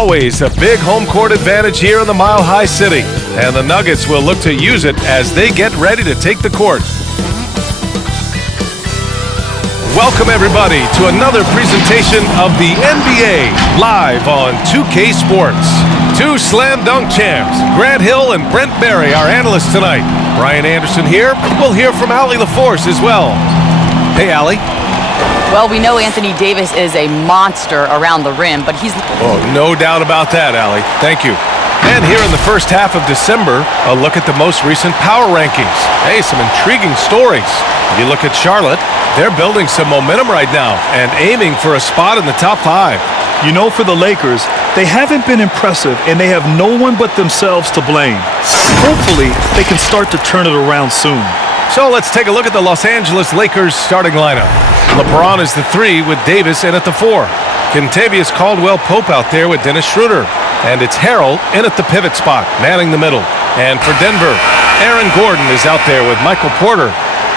Always a big home court advantage here in the Mile High City, and the Nuggets will look to use it as they get ready to take the court. Welcome everybody to another presentation of the NBA live on 2K Sports. Two slam dunk champs, Grant Hill and Brent Barry, our analysts tonight. Brian Anderson here. We'll hear from Allie LaForce as well. Hey, Allie. Well, we know Anthony Davis is a monster around the rim, but he's... Oh, no doubt about that, Allie. Thank you. And here in the first half of December, a look at the most recent power rankings. Hey, some intriguing stories. You look at Charlotte, they're building some momentum right now and aiming for a spot in the top 5. You know, for the Lakers, they haven't been impressive, and they have no one but themselves to blame. Hopefully, they can start to turn it around soon. So let's take a look at the Los Angeles Lakers starting lineup. LeBron is the 3 with Davis in at the 4. Kentavious Caldwell-Pope out there with Dennis Schroeder. And it's Harrell in at the pivot spot, manning the middle. And for Denver, Aaron Gordon is out there with Michael Porter.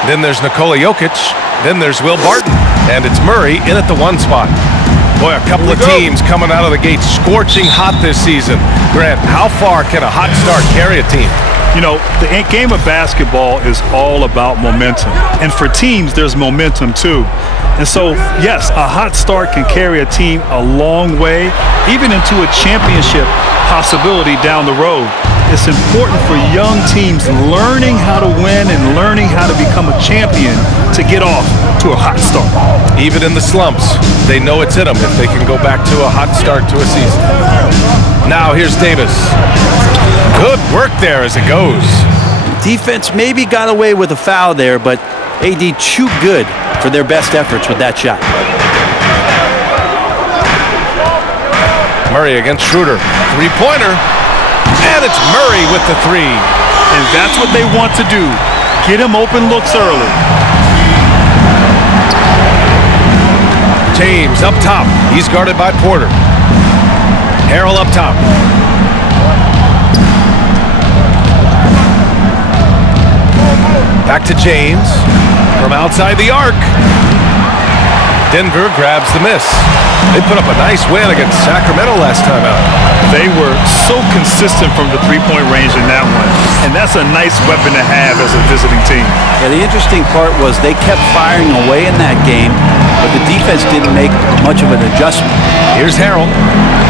Then there's Nikola Jokic. Then there's Will Barton. And it's Murray in at the 1 spot. Boy, a couple of teams coming out of the gate scorching hot this season. Grant, how far can a hot start carry a team? You know, the game of basketball is all about momentum. And for teams, there's momentum too. And so, yes, a hot start can carry a team a long way, even into a championship possibility down the road. It's important for young teams learning how to win and learning how to become a champion to get off to a hot start. Even in the slumps, they know it's in them if they can go back to a hot start to a season. Now here's Davis. Good work there as it goes. Defense maybe got away with a foul there, but AD too good for their best efforts with that shot. Murray against Schroeder. Three-pointer. And it's Murray with the 3. And that's what they want to do. Get him open looks early. James up top. He's guarded by Porter. Harrell up top. Back to James from outside the arc. Denver grabs the miss. They put up a nice win against Sacramento last time out. They were so consistent from the three-point range in that one, and that's a nice weapon to have as a visiting team. Yeah, the interesting part was they kept firing away in that game, but the defense didn't make much of an adjustment. Here's Harrell.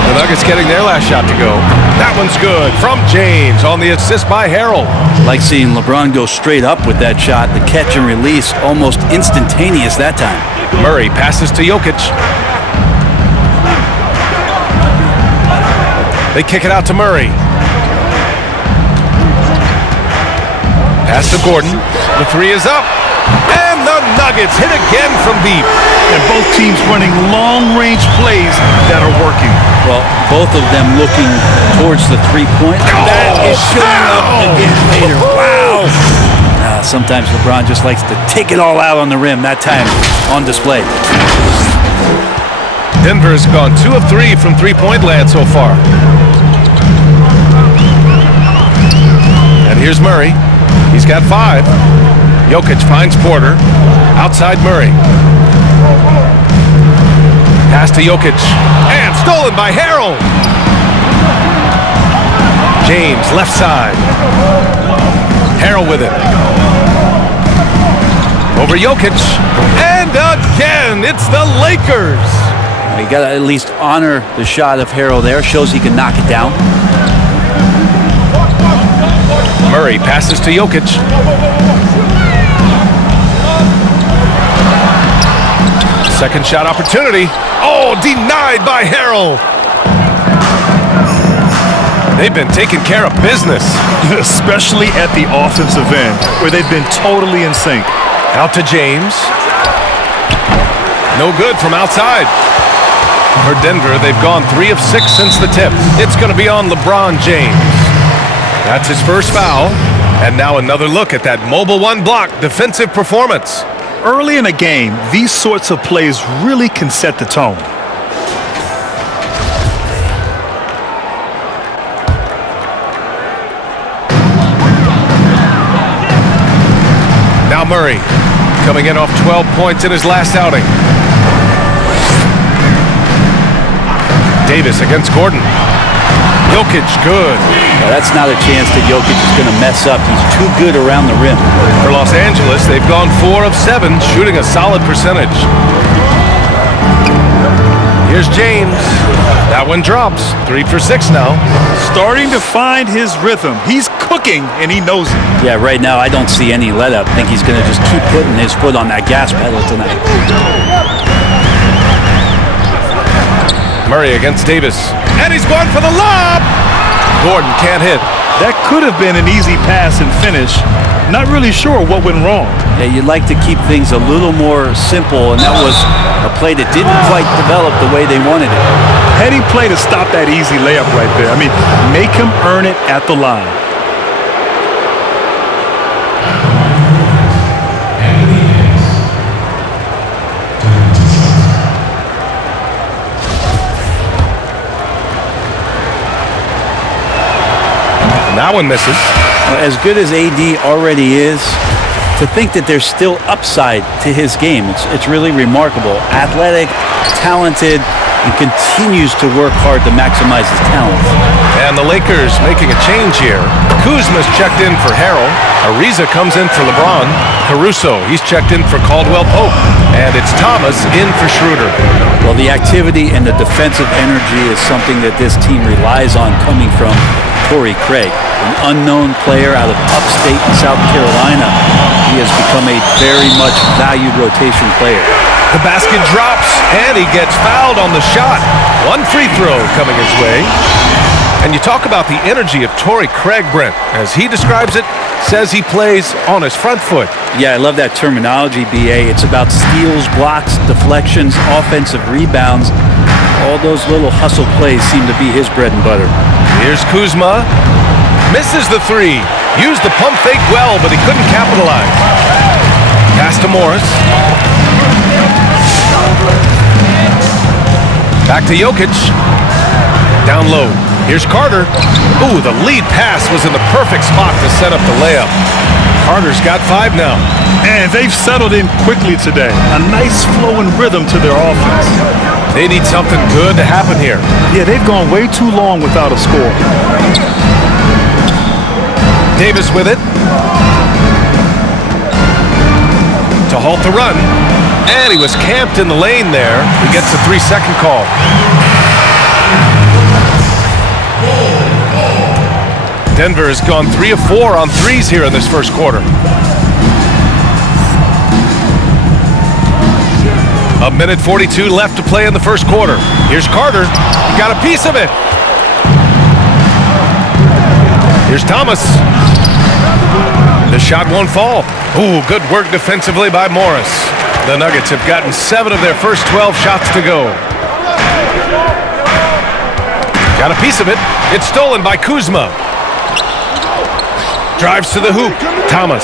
The Nuggets getting their last shot to go. That one's good from James on the assist by Harrell. Like seeing LeBron go straight up with that shot, the catch and release almost instantaneous that time. Murray passes to Jokic. They kick it out to Murray. Pass to Gordon. The 3 is up. And the Nuggets hit again from deep. And both teams running long-range plays that are working. Well, both of them looking towards the three-point. That is showing up again later. Wow. Sometimes LeBron just likes to take it all out on the rim. That time on display. Denver's gone 2 of 3 from three-point land so far. And here's Murray. He's got 5. Jokic finds Porter. Outside Murray. Pass to Jokic. And stolen by Harrell. James, left side. Harrell with it. Over Jokic. And again, it's the Lakers. You got to at least honor the shot of Harrell there. Shows he can knock it down. Murray passes to Jokic. Second shot opportunity. Oh, denied by Harrell. They've been taking care of business. Especially at the offensive end, where they've been totally in sync. Out to James. No good from outside. For Denver, they've gone 3 of 6 since the tip. It's going to be on LeBron James. That's his first foul. And now another look at that mobile 1 block defensive performance. Early in a game, these sorts of plays really can set the tone. Now Murray, coming in off 12 points in his last outing. Davis against Gordon. Jokic, good. Now, that's not a chance that Jokic is going to mess up. He's too good around the rim. For Los Angeles, they've gone 4 of 7, shooting a solid percentage. Here's James. That one drops. 3 for 6 now. Starting to find his rhythm. He's cooking, and he knows it. Yeah, right now I don't see any let-up. I think he's going to just keep putting his foot on that gas pedal tonight. Murray against Davis. And he's going for the lob. Gordon can't hit. That could have been an easy pass and finish. Not really sure what went wrong. Yeah, you'd like to keep things a little more simple, and that was a play that didn't quite develop the way they wanted it. Heady play to stop that easy layup right there. I mean, make him earn it at the line. That one misses. As good as AD already is, to think that there's still upside to his game, it's really remarkable. Athletic, talented, and continues to work hard to maximize his talent. And the Lakers making a change here. Kuzma's checked in for Harrell. Ariza comes in for LeBron. Caruso, he's checked in for Caldwell Pope. And it's Thomas in for Schroeder. Well, the activity and the defensive energy is something that this team relies on coming from Torrey Craig, an unknown player out of upstate South Carolina. He has become a very much valued rotation player. The basket drops, and he gets fouled on the shot. One free throw coming his way. And you talk about the energy of Torrey Craig, Brent. As he describes it, says he plays on his front foot. Yeah, I love that terminology, B.A. It's about steals, blocks, deflections, offensive rebounds. All those little hustle plays seem to be his bread and butter. Here's Kuzma. Misses the 3. Used the pump fake well, but he couldn't capitalize. Pass to Morris. Back to Jokic. Down low. Here's Carter. Ooh, the lead pass was in the perfect spot to set up the layup. Carter's got 5 now. And they've settled in quickly today. A nice flowing rhythm to their offense. They need something good to happen here. Yeah, they've gone way too long without a score. Davis with it. To halt the run. And he was camped in the lane there. He gets a 3-second call. Denver has gone 3 of 4 on threes here in this first quarter. A minute 42 left to play in the first quarter. Here's Carter. He got a piece of it. Here's Thomas. The shot won't fall. Ooh, good work defensively by Morris. The Nuggets have gotten 7 of their first 12 shots to go. Got a piece of it. It's stolen by Kuzma. Drives to the hoop. Thomas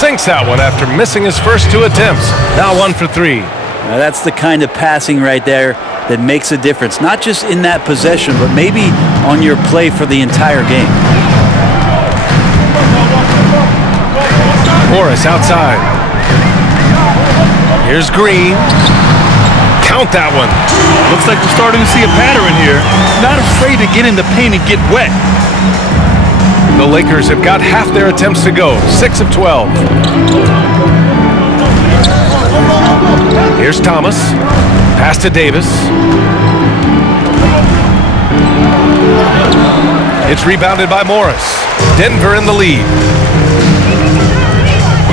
sinks that one after missing his first 2 attempts. Now 1 for 3. Now that's the kind of passing right there that makes a difference, not just in that possession, but maybe on your play for the entire game. Morris outside. Here's Green. Count that one. Looks like we're starting to see a pattern here. Not afraid to get in the paint and get wet. The Lakers have got half their attempts to go. 6 of 12. Here's Thomas. Pass to Davis. It's rebounded by Morris. Denver in the lead.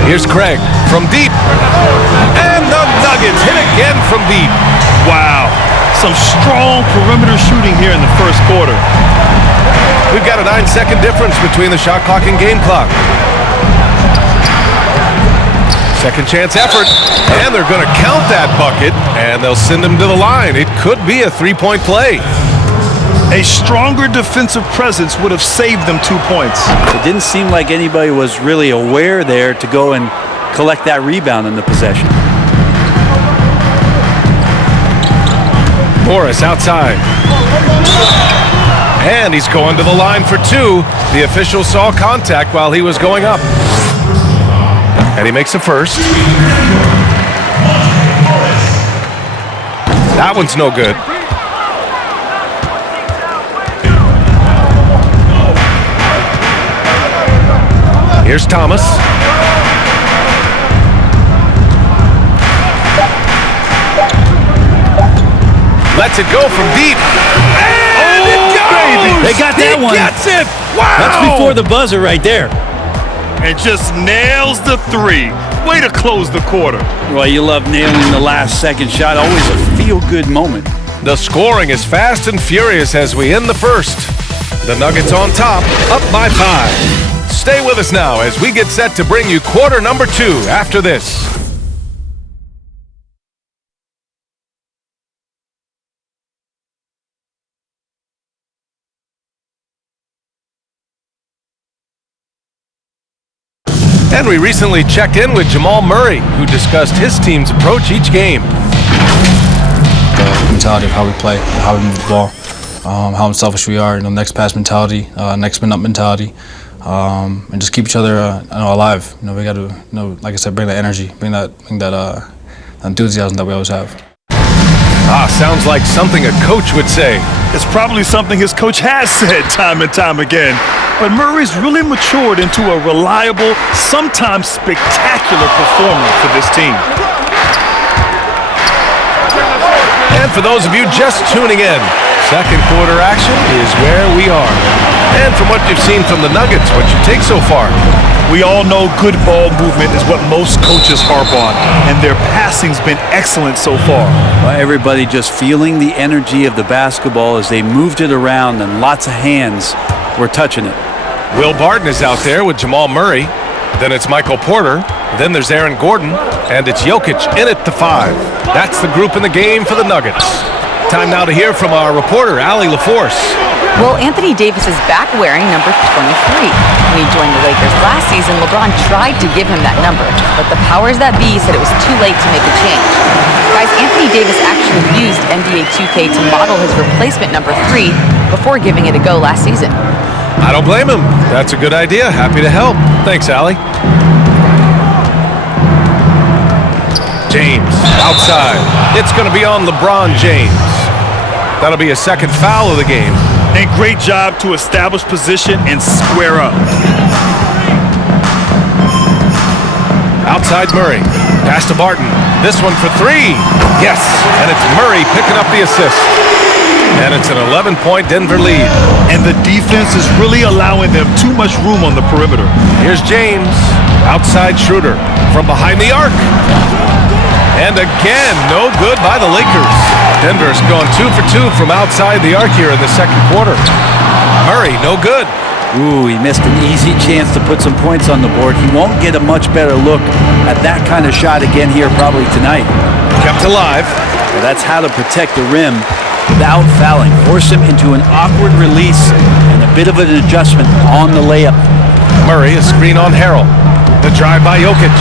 Here's Craig from deep. And the Nuggets hit again from deep. Wow. Some strong perimeter shooting here in the first quarter. We've got a 9-second difference between the shot clock and game clock. Second chance effort, and they're going to count that bucket, and they'll send him to the line. It could be a 3-point play. A stronger defensive presence would have saved them 2 points. It didn't seem like anybody was really aware there to go and collect that rebound in the possession. Morris outside. And he's going to the line for 2. The official saw contact while he was going up. And he makes a first. That one's no good. Here's Thomas. Lets it go from deep. And it goes! Baby. They got that one. He gets it! Wow! That's before the buzzer right there. And just nails the three. Way to close the quarter. Well, you love nailing the last second shot. Always a feel-good moment. The scoring is fast and furious as we end the first. The Nuggets on top, up by 5. Stay with us now as we get set to bring you quarter number 2 after this. And we recently checked in with Jamal Murray, who discussed his team's approach each game. The mentality of how we play, how we move the ball, how unselfish we are, next pass mentality, next man up mentality, and just keep each other alive. We got to, like I said, bring that energy, bring that enthusiasm that we always have. Sounds like something a coach would say. It's probably something his coach has said time and time again. But Murray's really matured into a reliable, sometimes spectacular performer for this team. And for those of you just tuning in, second quarter action is where we are. And from what you've seen from the Nuggets, what you take so far? We all know good ball movement is what most coaches harp on, and their passing's been excellent so far. Well, everybody just feeling the energy of the basketball as they moved it around, and lots of hands were touching it. Will Barton is out there with Jamal Murray. Then it's Michael Porter. Then there's Aaron Gordon. And it's Jokic in at the 5. That's the group in the game for the Nuggets. Time now to hear from our reporter, Allie LaForce. Well, Anthony Davis is back wearing number 23. When he joined the Lakers last season, LeBron tried to give him that number, but the powers that be said it was too late to make a change. Guys, Anthony Davis actually used NBA 2K to model his replacement number 3 before giving it a go last season. I don't blame him. That's a good idea. Happy to help. Thanks, Allie. James, outside. It's going to be on LeBron James. That'll be a second foul of the game. And great job to establish position and square up. Outside Murray. Pass to Barton. This one for 3. Yes, and it's Murray picking up the assist. And it's an 11-point Denver lead. And the defense is really allowing them too much room on the perimeter. Here's James. Outside Schroeder from behind the arc. And again, no good by the Lakers. Denver's gone 2 for 2 from outside the arc here in the second quarter. Murray, no good. Ooh, he missed an easy chance to put some points on the board. He won't get a much better look at that kind of shot again here probably tonight. Kept alive. Well, that's how to protect the rim without fouling. Force him into an awkward release and a bit of an adjustment on the layup. Murray, a screen on Harrell. The drive by Jokic.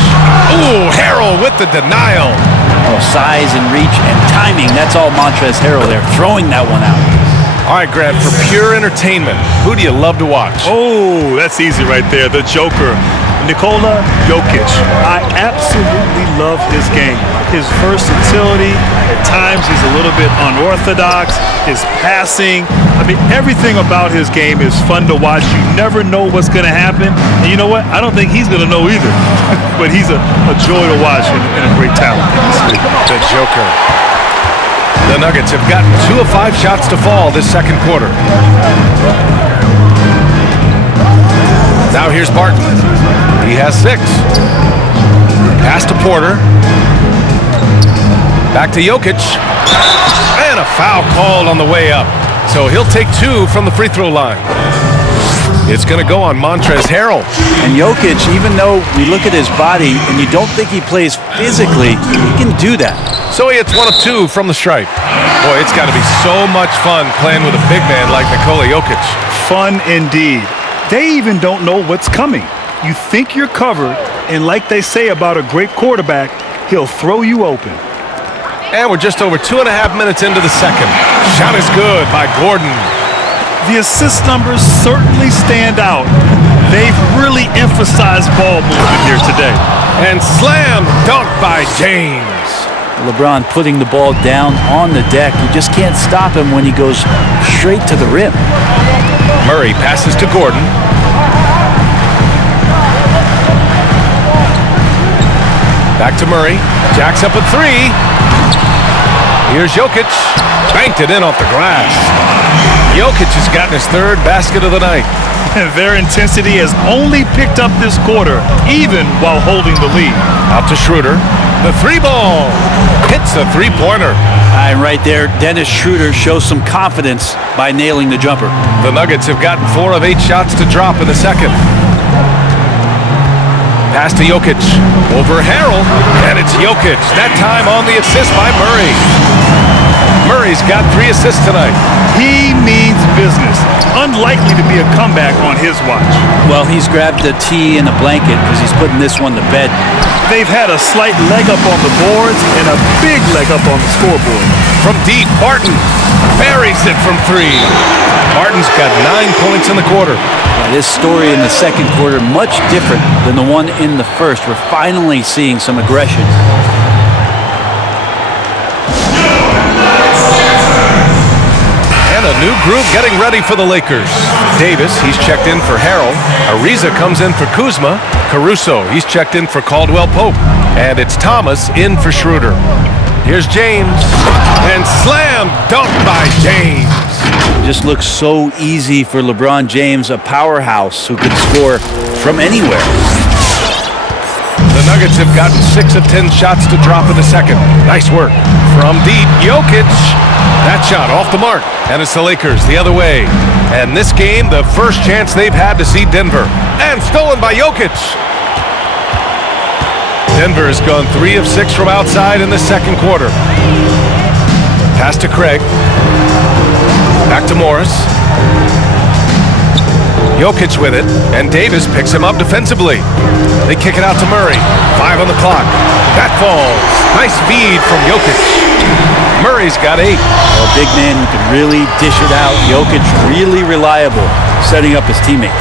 Ooh, Harrell with the denial. Oh, size and reach and timing. That's all Montrezl Harrell there, throwing that one out. All right, Grant, for pure entertainment, who do you love to watch? Oh, that's easy right there. The Joker, Nikola Jokic. I absolutely love his game. His versatility, at times he's a little bit unorthodox, his passing. I mean, everything about his game is fun to watch. You never know what's going to happen. And you know what? I don't think he's going to know either. But he's a joy to watch and a great talent. The Joker. The Nuggets have gotten 2 of 5 shots to fall this second quarter. Now here's Barton. He has 6. Pass to Porter. Back to Jokic. And a foul called on the way up. So he'll take 2 from the free throw line. It's going to go on Montrezl Harrell. And Jokic, even though we look at his body and you don't think he plays physically, he can do that. So he hits 1 of 2 from the stripe. Boy, it's got to be so much fun playing with a big man like Nikola Jokic. Fun indeed. They even don't know what's coming. You think you're covered, and like they say about a great quarterback, he'll throw you open. And we're just over 2.5 minutes into the second. Shot is good by Gordon. The assist numbers certainly stand out. They've really emphasized ball movement here today. And slam dunk by James. LeBron putting the ball down on the deck. You just can't stop him when he goes straight to the rim. Murray passes to Gordon. Back to Murray. Jacks up a three. Here's Jokic. Banked it in off the glass. Jokic has gotten his third basket of the night. Their intensity has only picked up this quarter, even while holding the lead. Out to Schroeder. The three ball. Hits a three-pointer. And right there, Dennis Schroeder shows some confidence by nailing the jumper. The Nuggets have gotten 4 of 8 shots to drop in the second. Pass to Jokic. Over Harrell. And it's Jokic. That time on the assist by Murray. Murray's got 3 assists tonight. He means business. Unlikely to be a comeback on his watch. Well, he's grabbed a tee and a blanket because he's putting this one to bed. They've had a slight leg up on the boards and a big leg up on the scoreboard. From deep, Barton buries it from 3. Barton's got 9 points in the quarter. Yeah, this story in the second quarter, much different than the one in the first. We're finally seeing some aggression. And a new group getting ready for the Lakers. Davis, he's checked in for Harrell. Ariza comes in for Kuzma. Caruso, he's checked in for Caldwell Pope. And it's Thomas in for Schroeder. Here's James. And slam dunk by James. Just looks so easy for LeBron James, a powerhouse who can score from anywhere. The Nuggets have gotten 6 of 10 shots to drop in the second. Nice work. From deep, Jokic. That shot off the mark. And it's the Lakers the other way. And this game, the first chance they've had to see Denver. And stolen by Jokic. Denver has gone 3 of 6 from outside in the second quarter. Pass to Craig. Back to Morris. Jokic with it, and Davis picks him up defensively. They kick it out to Murray. 5 on the clock. That falls. Nice feed from Jokic. Murray's got 8. A big man who can really dish it out. Jokic really reliable, setting up his teammates.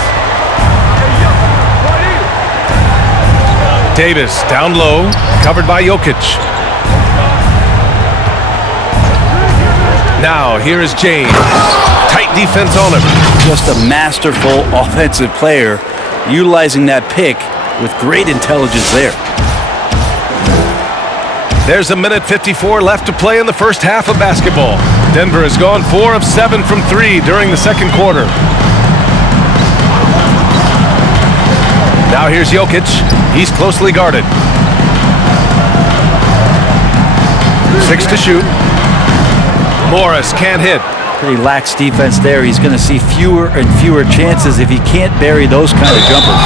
Davis down low, covered by Jokic. Now, here is James. Tight defense on him. Just a masterful offensive player, utilizing that pick with great intelligence there. There's 1:54 left to play in the first half of basketball. Denver has gone 4 of 7 from 3 during the second quarter. Now here's Jokic. He's closely guarded. 6 to shoot. Morris can't hit. Pretty lax defense there. He's going to see fewer and fewer chances if he can't bury those kind of jumpers.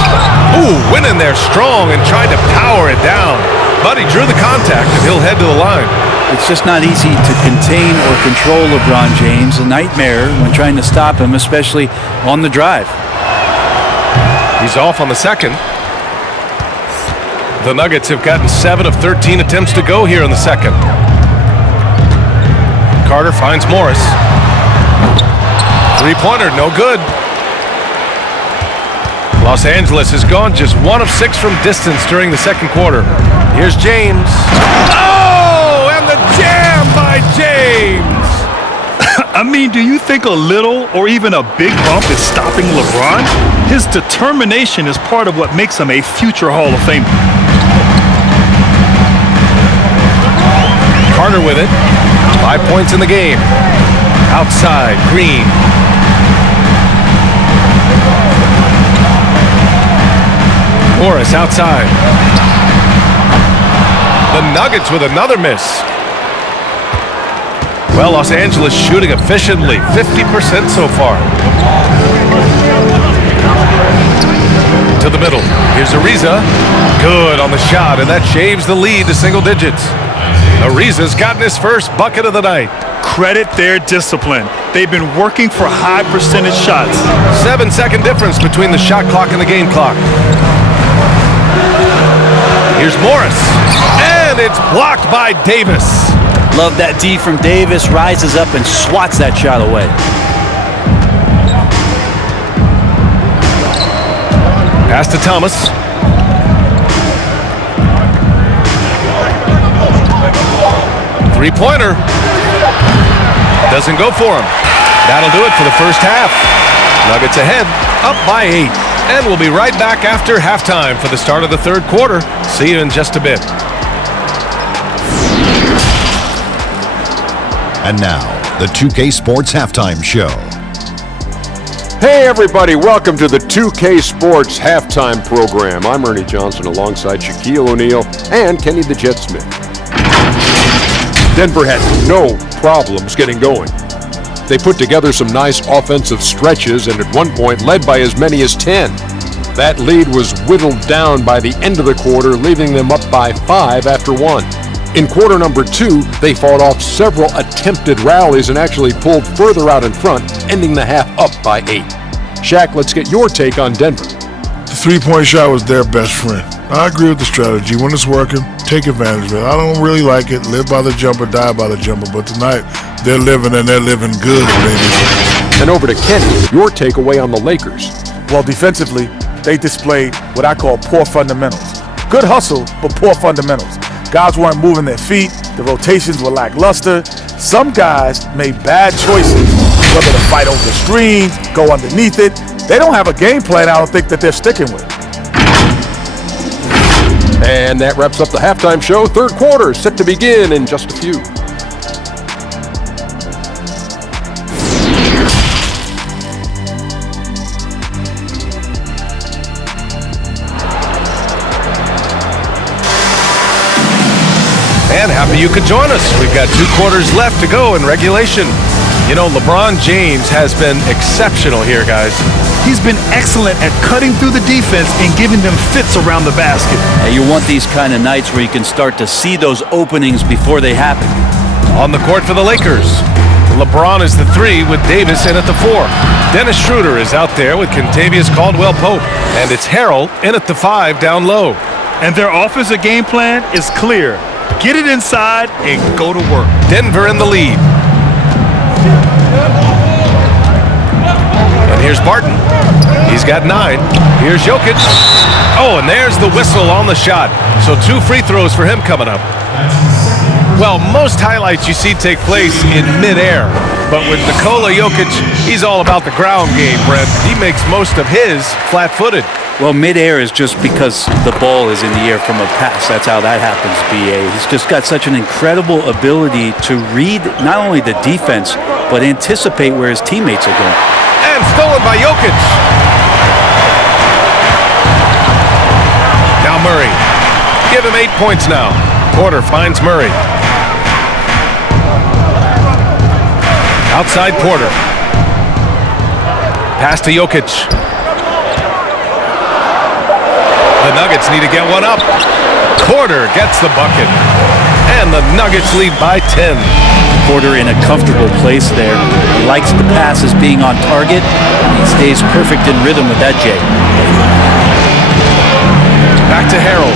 Ooh, went in there strong and tried to power it down. But he drew the contact and he'll head to the line. It's just not easy to contain or control LeBron James. A nightmare when trying to stop him, especially on the drive. He's off on the second. The Nuggets have gotten 7 of 13 attempts to go here in the second. Carter finds Morris. Three-pointer, no good. Los Angeles has gone just 1 of 6 from distance during the second quarter. Here's James. Oh, and the jam by James. I mean, do you think a little or even a big bump is stopping LeBron? His determination is part of what makes him a future Hall of Famer. Carter with it. 5 points in the game. Outside, Green. Morris outside. The Nuggets with another miss. Well, Los Angeles shooting efficiently, 50% so far. To the middle. Here's Ariza. Good on the shot, and that shaves the lead to single digits. Ariza's gotten his first bucket of the night. Credit their discipline. They've been working for high percentage shots. 7-second difference between the shot clock and the game clock. Here's Morris. And it's blocked by Davis. Love that D from Davis. Rises up and swats that shot away. Pass to Thomas. Three-pointer. Doesn't go for him. That'll do it for the first half. Nuggets ahead, up by 8. And we'll be right back after halftime for the start of the third quarter. See you in just a bit. And now, the 2K Sports Halftime Show. Hey everybody, welcome to the 2K Sports Halftime Program. I'm Ernie Johnson alongside Shaquille O'Neal and Kenny the Jet Smith. Denver had no problems getting going. They put together some nice offensive stretches and at one point led by as many as 10. That lead was whittled down by the end of the quarter, leaving them up by 5 after 1. In quarter number 2, they fought off several attempted rallies and actually pulled further out in front, ending the half up by 8. Shaq, let's get your take on Denver. The three-point shot was their best friend. I agree with the strategy. When it's working, take advantage of it. I don't really like it. Live by the jumper, die by the jumper. But tonight, they're living and they're living good, baby. And over to Kenny, your takeaway on the Lakers. Well, defensively, they displayed what I call poor fundamentals. Good hustle, but poor fundamentals. Guys weren't moving their feet. The rotations were lackluster. Some guys made bad choices, whether to fight over the screens, go underneath it. They don't have a game plan I don't think that they're sticking with. And that wraps up the halftime show. Third quarter set to begin in just a few. And happy you could join us. We've got 2 quarters left to go in regulation. You know, LeBron James has been exceptional here, guys. He's been excellent at cutting through the defense and giving them fits around the basket. You want these kind of nights where you can start to see those openings before they happen. On the court for the Lakers, LeBron is the 3 with Davis in at the 4. Dennis Schroeder is out there with Kentavious Caldwell-Pope. And it's Harrell in at the 5 down low. And their offensive game plan is clear. Get it inside and go to work. Denver in the lead. And here's Barton. He's got 9. Here's Jokic. Oh, and there's the whistle on the shot. So 2 free throws for him coming up. Well, most highlights you see take place in midair. But with Nikola Jokic, he's all about the ground game, Brent. He makes most of his flat-footed. Well, midair is just because the ball is in the air from a pass. That's how that happens, B.A. He's just got such an incredible ability to read not only the defense, but anticipate where his teammates are going. And stolen by Jokic. Now Murray. Give him 8 points now. Porter finds Murray. Outside Porter. Pass to Jokic. The Nuggets need to get one up. Porter gets the bucket. And the Nuggets lead by 10. Porter in a comfortable place there. He likes the passes being on target. And he stays perfect in rhythm with that, Jay. Back to Harrell.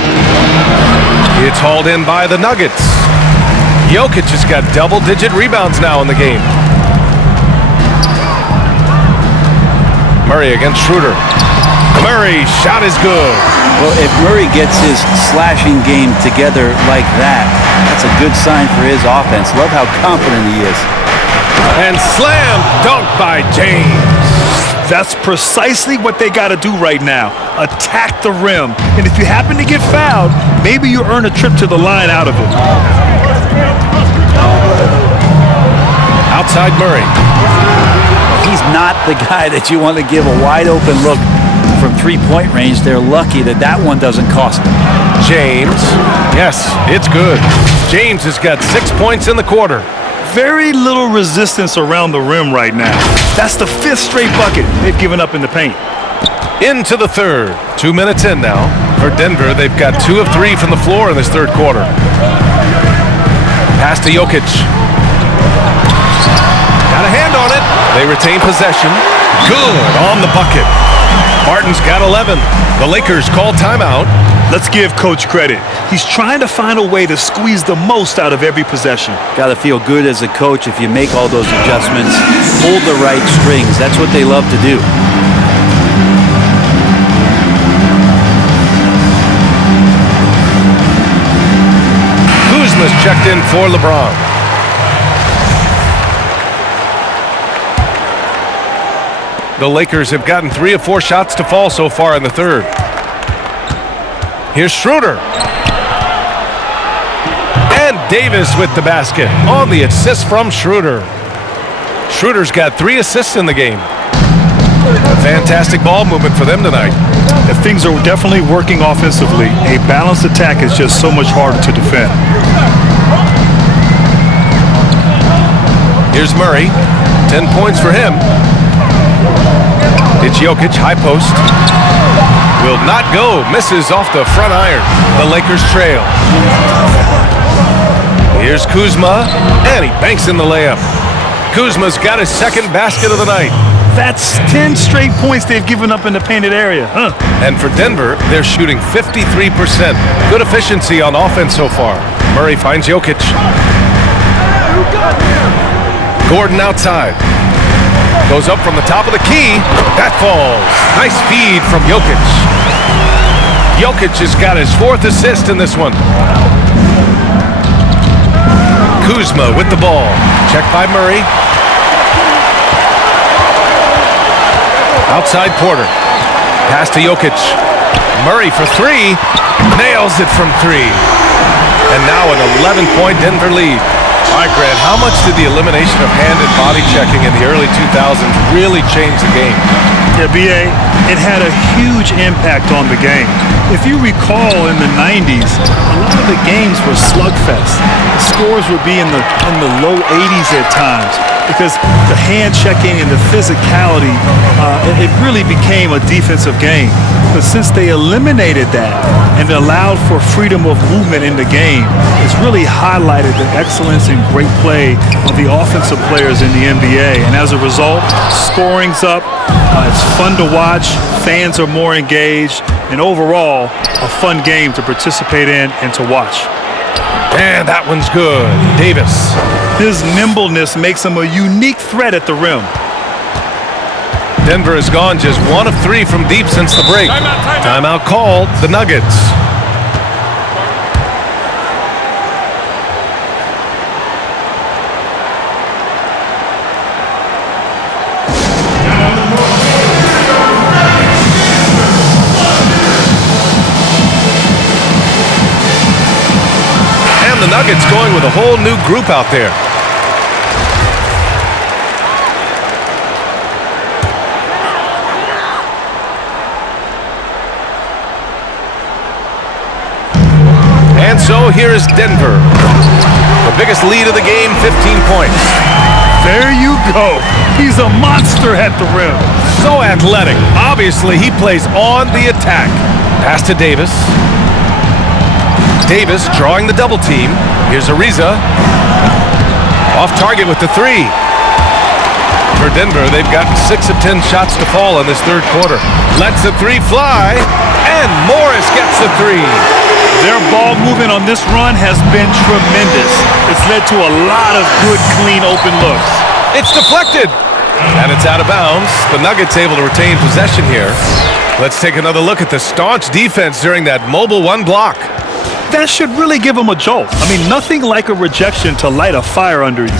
It's hauled in by the Nuggets. Jokic has got double-digit rebounds now in the game. Murray against Schroeder. Murray, shot is good. Well, if Murray gets his slashing game together like that, that's a good sign for his offense. Love how confident he is. And slam dunk by James. That's precisely what they got to do right now. Attack the rim. And if you happen to get fouled, maybe you earn a trip to the line out of it. Outside Murray. He's not the guy that you want to give a wide open look from three-point range. They're lucky that that one doesn't cost them. James. Yes, it's good. James has got 6 points in the quarter. Very little resistance around the rim right now. That's the 5th straight bucket they've given up in the paint. Into the third. 2 minutes in now. For Denver, they've got 2 of 3 from the floor in this third quarter. Pass to Jokic. Got a hand on it. They retain possession. Good on the bucket. Barton's got 11. The Lakers call timeout. Let's give Coach credit. He's trying to find a way to squeeze the most out of every possession. Got to feel good as a coach if you make all those adjustments. Hold the right strings. That's what they love to do. Kuzma's checked in for LeBron. The Lakers have gotten 3 of 4 shots to fall so far in the third. Here's Schroeder. And Davis with the basket on the assist from Schroeder. Schroeder's got 3 assists in the game. Fantastic ball movement for them tonight. If things are definitely working offensively, a balanced attack is just so much harder to defend. Here's Murray. 10 points for him. It's Jokic, high post. Will not go. Misses off the front iron. The Lakers trail. Here's Kuzma, and he banks in the layup. Kuzma's got his second basket of the night. That's 10 straight points they've given up in the painted area. And for Denver, they're shooting 53%. Good efficiency on offense so far. Murray finds Jokic. Gordon outside. Goes up from the top of the key. That falls. Nice feed from Jokic. Jokic has got his 4th assist in this one. Kuzma with the ball. Checked by Murray. Outside Porter. Pass to Jokic. Murray for 3. Nails it from 3. And now an 11-point Denver lead. All right, Grant, how much did the elimination of hand and body checking in the early 2000s really change the game? Yeah, B.A., it had a huge impact on the game. If you recall in the 90s, a lot of the games were slugfest. The scores would be in the low 80s at times because the hand checking and the physicality, it really became a defensive game. But since they eliminated that and allowed for freedom of movement in the game, it's really highlighted the excellence and great play of the offensive players in the NBA. And as a result, scoring's up. It's fun to watch. Fans are more engaged. And overall, a fun game to participate in and to watch. And that one's good. Davis. His nimbleness makes him a unique threat at the rim. Denver has gone just 1 of 3 from deep since the break. Timeout called. The Nuggets. The Nuggets going with a whole new group out there. And so here is Denver. The biggest lead of the game, 15 points. There you go. He's a monster at the rim. So athletic. Obviously, he plays on the attack. Pass to Davis. Davis drawing the double team. Here's Ariza. Off target with the 3. For Denver, they've got 6 of 10 shots to fall in this third quarter. Lets the 3 fly, and Morris gets the 3. Their ball movement on this run has been tremendous. It's led to a lot of good, clean, open looks. It's deflected, and it's out of bounds. The Nuggets able to retain possession here. Let's take another look at the staunch defense during that mobile 1 block. That should really give them a jolt. I mean, nothing like a rejection to light a fire under you.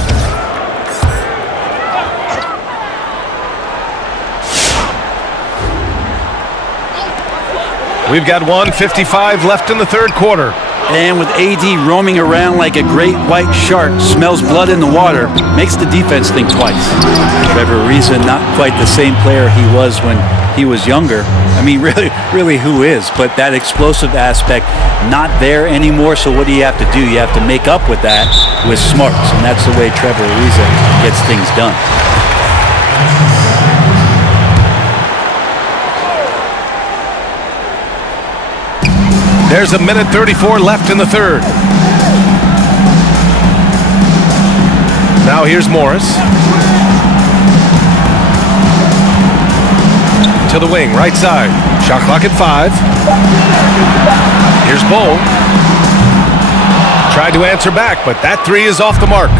We've got 1:55 left in the third quarter. And with AD roaming around like a great white shark, smells blood in the water, makes the defense think twice. Trevor Ariza, not quite the same player he was when he was younger. I mean, really who is? But that explosive aspect, not there anymore. So what do you have to do? You have to make up with that with smarts. And that's the way Trevor Ariza gets things done. There's 1:34 left in the third. Now here's Morris. To the wing, right side. Shot clock at 5. Here's Bull. Tried to answer back, but that 3 is off the mark.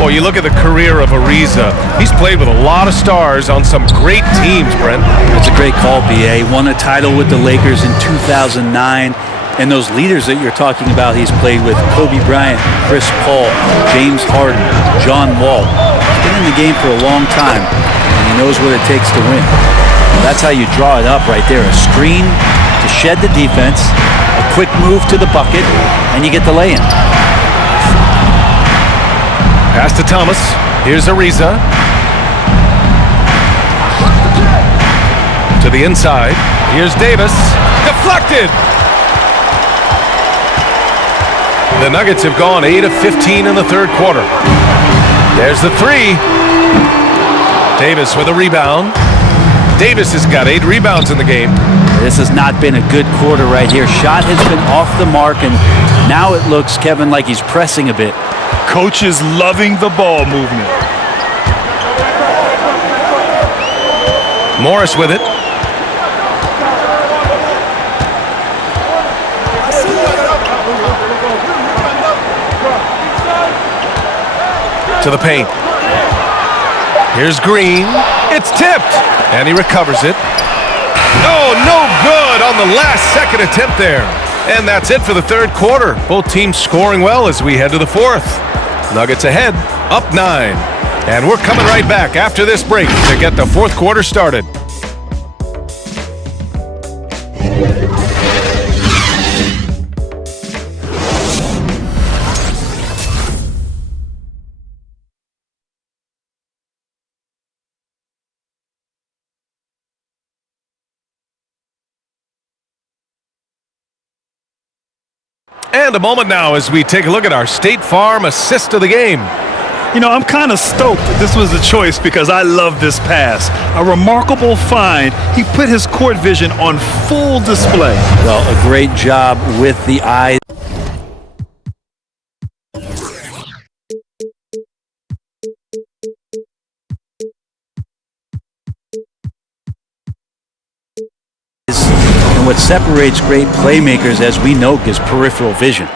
Well, you look at the career of Ariza. He's played with a lot of stars on some great teams, Brent. That's a great call, B.A. Won a title with the Lakers in 2009. And those leaders that you're talking about, he's played with Kobe Bryant, Chris Paul, James Harden, John Wall. He's been in the game for a long time, and he knows what it takes to win. Well, that's how you draw it up right there. A screen to shed the defense, a quick move to the bucket, and you get the lay-in. Pass to Thomas. Here's Ariza. To the inside. Here's Davis. Deflected! The Nuggets have gone 8 of 15 in the third quarter. There's the three. Davis with a rebound. Davis has got 8 rebounds in the game. This has not been a good quarter right here. Shot has been off the mark, and now it looks, Kevin, like he's pressing a bit. Coach is loving the ball movement. Morris with it. To the paint. Here's Green. It's tipped. And he recovers it. Oh, no good on the last second attempt there. And that's it for the third quarter. Both teams scoring well as we head to the fourth. Nuggets ahead, up 9. And we're coming right back after this break to get the fourth quarter started. And a moment now as we take a look at our State Farm assist of the game. You know, I'm kind of stoked that this was the choice because I love this pass. A remarkable find. He put his court vision on full display. Well, a great job with the eye. And what separates great playmakers, as we know, is peripheral vision.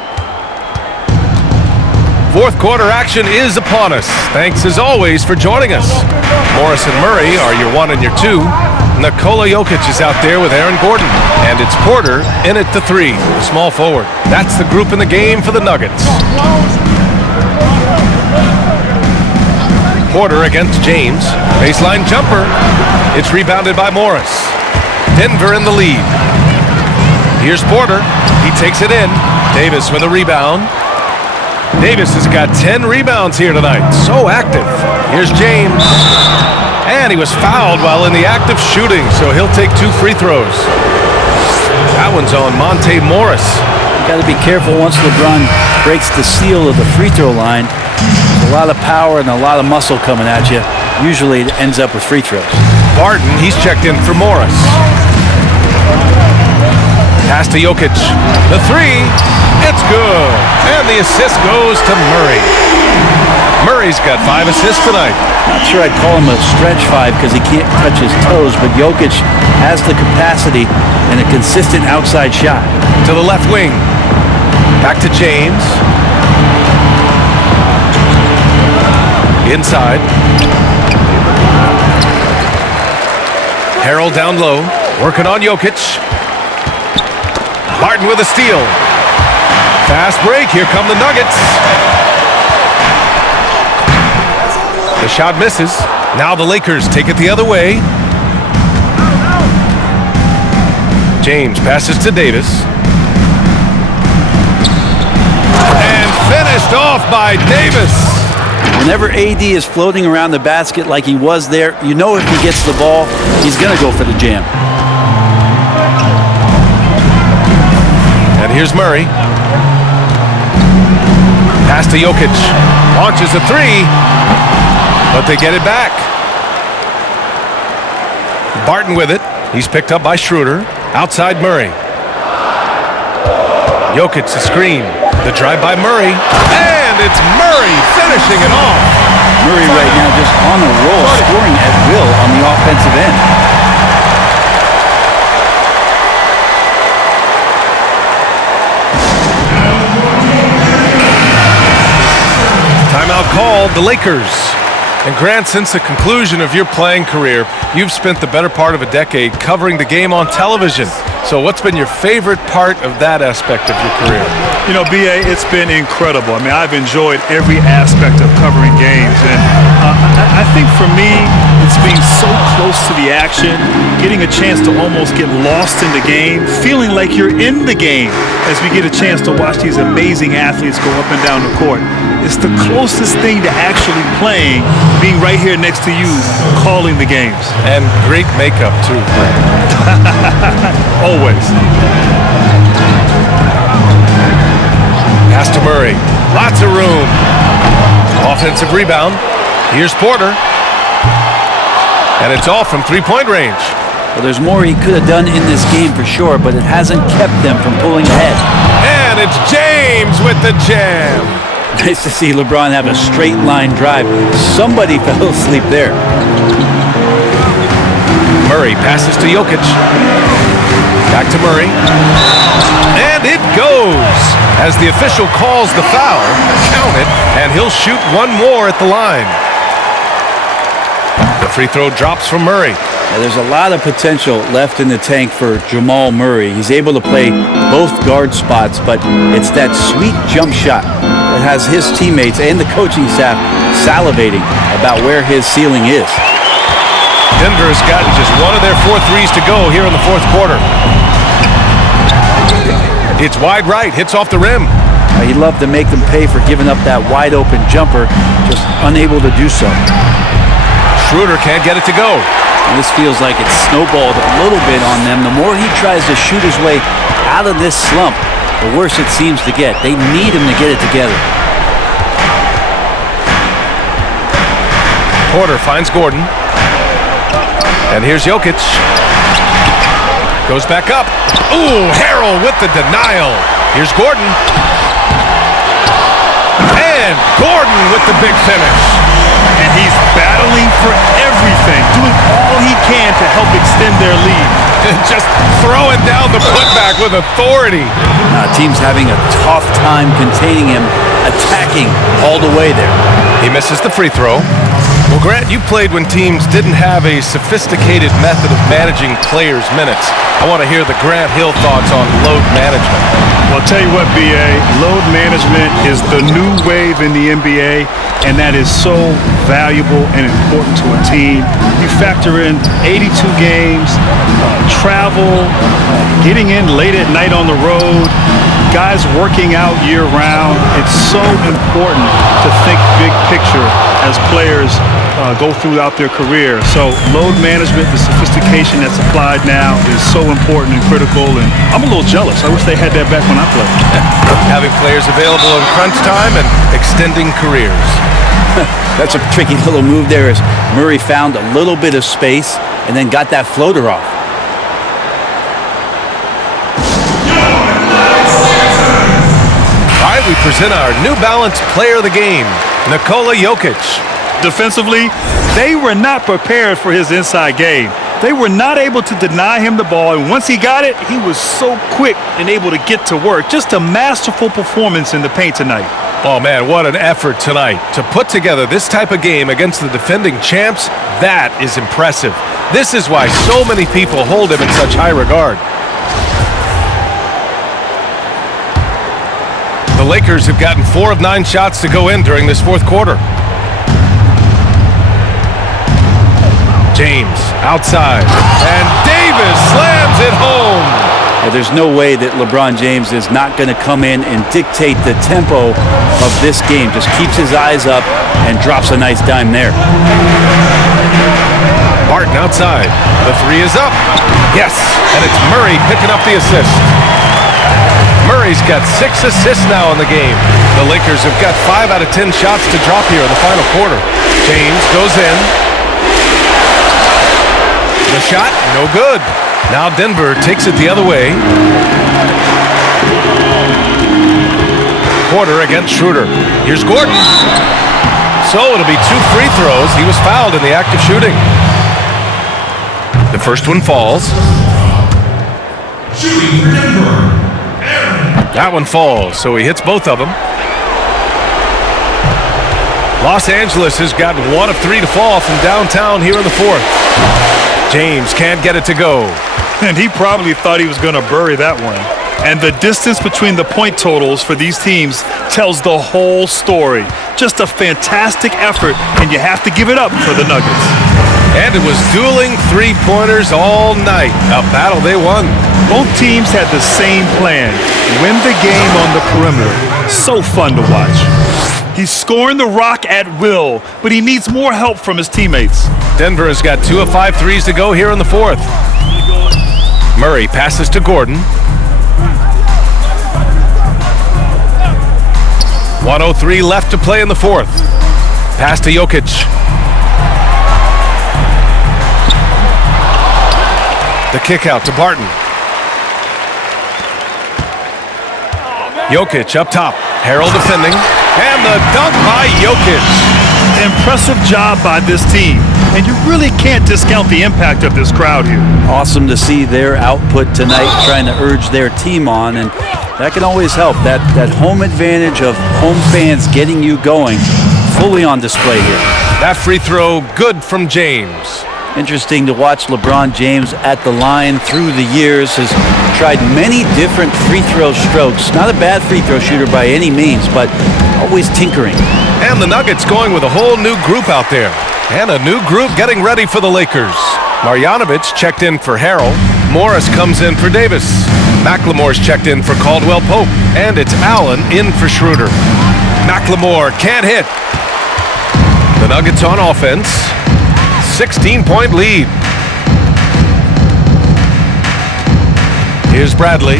Fourth quarter action is upon us. Thanks as always for joining us. Morris and Murray are your 1 and your 2. Nikola Jokic is out there with Aaron Gordon. And it's Porter in at the 3, the small forward. That's the group in the game for the Nuggets. Porter against James. Baseline jumper. It's rebounded by Morris. Denver in the lead. Here's Porter. He takes it in. Davis with a rebound. Davis has got 10 rebounds here tonight. So active. Here's James. And he was fouled while in the act of shooting, so he'll take 2 free throws. That one's on Monte Morris. You got to be careful once LeBron breaks the seal of the free throw line. There's a lot of power and a lot of muscle coming at you. Usually it ends up with free throws. Barton, he's checked in for Morris. Pass to Jokic. The 3, it's good. And the assist goes to Murray. Murray's got 5 assists tonight. Not sure I'd call him a stretch 5 because he can't touch his toes, but Jokic has the capacity and a consistent outside shot. To the left wing. Back to James. Inside. Harrell down low. Working on Jokic. Barton with a steal. Fast break. Here come the Nuggets. The shot misses. Now the Lakers take it the other way. James passes to Davis. And finished off by Davis. Whenever AD is floating around the basket like he was there, you know if he gets the ball, he's going to go for the jam. And here's Murray. Pass to Jokic. Launches a 3, but they get it back. Barton with it. He's picked up by Schroeder. Outside Murray. Jokic the screen. The drive by Murray. And it's Murray finishing it off. Murray right now just on a roll, scoring at will on the offensive end. Timeout called, the Lakers. And Grant, since the conclusion of your playing career, you've spent the better part of a decade covering the game on television. So what's been your favorite part of that aspect of your career? You know, B.A., it's been incredible. I mean, I've enjoyed every aspect of covering games. And I think for me, it's being so close to the action, getting a chance to almost get lost in the game, feeling like you're in the game as we get a chance to watch these amazing athletes go up and down the court. It's the closest thing to actually playing, being right here next to you, calling the games. And great makeup, too. Always. Pass to Murray. Lots of room. Offensive rebound. Here's Porter. And it's all from three-point range. Well, there's more he could have done in this game for sure, but it hasn't kept them from pulling ahead. And it's James with the jam. Nice to see LeBron have a straight line drive. Somebody fell asleep there. Murray passes to Jokic. Back to Murray. And it goes. As the official calls the foul, count it, and he'll shoot one more at the line. The free throw drops from Murray. Now, there's a lot of potential left in the tank for Jamal Murray. He's able to play both guard spots, but it's that sweet jump shot that has his teammates and the coaching staff salivating about where his ceiling is. Denver has gotten just one of their 4 threes to go here in the fourth quarter. It's wide right, hits off the rim. He'd love to make them pay for giving up that wide open jumper, just unable to do so. Schroeder can't get it to go. And this feels like it's snowballed a little bit on them. The more he tries to shoot his way out of this slump, the worse it seems to get. They need him to get it together. Porter finds Gordon. And here's Jokic. Goes back up. Ooh, Harrell with the denial. Here's Gordon. And Gordon with the big finish. And he's battling for everything, doing all he can to help extend their lead. Just throwing down the putback with authority. Team's having a tough time containing him, attacking all the way there. He misses the free throw. Well, Grant, you played when teams didn't have a sophisticated method of managing players' minutes. I want to hear the Grant Hill thoughts on load management. Well, I'll tell you what, B.A., load management is the new wave in the NBA, and that is so valuable and important to a team. You factor in 82 games, travel, getting in late at night on the road, guys working out year-round. It's so important to think big picture as players go throughout their career. So load management, the sophistication that's applied now is so important and critical, and I'm a little jealous. I wish they had that back when I played. Having players available in crunch time and extending careers. That's a tricky little move there as Murray found a little bit of space and then got that floater off. All right, we present our New Balance Player of the Game, Nikola Jokic. Defensively, they were not prepared for his inside game. They were not able to deny him the ball, and once he got it, he was so quick and able to get to work. Just a masterful performance in the paint tonight. Oh, man, what an effort tonight. To put together this type of game against the defending champs, that is impressive. This is why so many people hold him in such high regard. The Lakers have gotten 4 of 9 shots to go in during this fourth quarter. James outside, and Davis slams it home. Well, there's no way that LeBron James is not going to come in and dictate the tempo of this game. Just keeps his eyes up and drops a nice dime there. Barton outside. The 3 is up. Yes, and it's Murray picking up the assist. Murray's got 6 assists now in the game. The Lakers have got 5 out of 10 shots to drop here in the final quarter. James goes in. The shot, no good. Now Denver takes it the other way. Porter against Schroeder. Here's Gordon. So it'll be 2 free throws. He was fouled in the act of shooting. The first one falls. Shooting for Denver. That one falls, so he hits both of them. Los Angeles has got 1 of 3 to fall from downtown here in the fourth. James can't get it to go. And he probably thought he was going to bury that one. And the distance between the point totals for these teams tells the whole story. Just a fantastic effort, and you have to give it up for the Nuggets. And it was dueling three-pointers all night. A battle they won. Both teams had the same plan: win the game on the perimeter. So fun to watch. He's scoring the rock at will, but he needs more help from his teammates. Denver has got 2 of 5 threes to go here in the fourth. Murray passes to Gordon. 1:03 left to play in the fourth. Pass to Jokic. The kick out to Barton. Jokic up top. Harrell defending. And the dunk by Jokic. Impressive job by this team. And you really can't discount the impact of this crowd here. Awesome to see their output tonight, trying to urge their team on, and that can always help. That home advantage of home fans getting you going, fully on display here. That free throw good from James. Interesting to watch LeBron James at the line through the years. Has tried many different free throw strokes. Not a bad free throw shooter by any means, but always tinkering. And the Nuggets going with a whole new group out there. And a new group getting ready for the Lakers. Marjanovic checked in for Harrell. Morris comes in for Davis. McLemore's checked in for Caldwell Pope. And it's Allen in for Schroeder. McLemore can't hit. The Nuggets on offense. 16-point lead. Here's Bradley.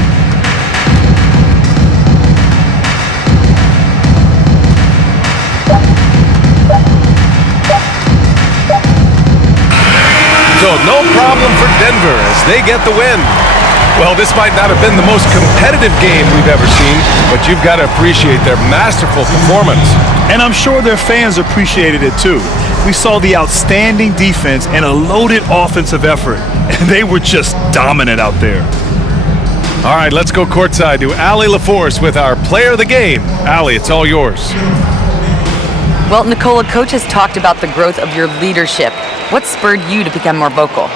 So no problem for Denver as they get the win. Well, this might not have been the most competitive game we've ever seen, but you've got to appreciate their masterful performance. And I'm sure their fans appreciated it too. We saw the outstanding defense and a loaded offensive effort, and they were just dominant out there. All right, let's go courtside to Allie LaForce with our player of the game. Allie, it's all yours. Well, Nicola, coach has talked about the growth of your leadership. What spurred you to become more vocal?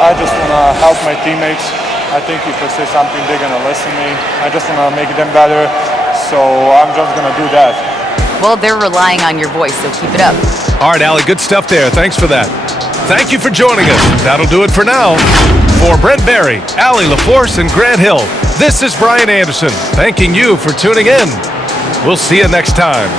I just want to help my teammates. I think if I say something, they're going to listen to me. I just want to make them better, so I'm just going to do that. Well, they're relying on your voice, so keep it up. All right, Allie, good stuff there. Thanks for that. Thank you for joining us. That'll do it for now. For Brent Barry, Allie LaForce, and Grant Hill, this is Brian Anderson, thanking you for tuning in. We'll see you next time.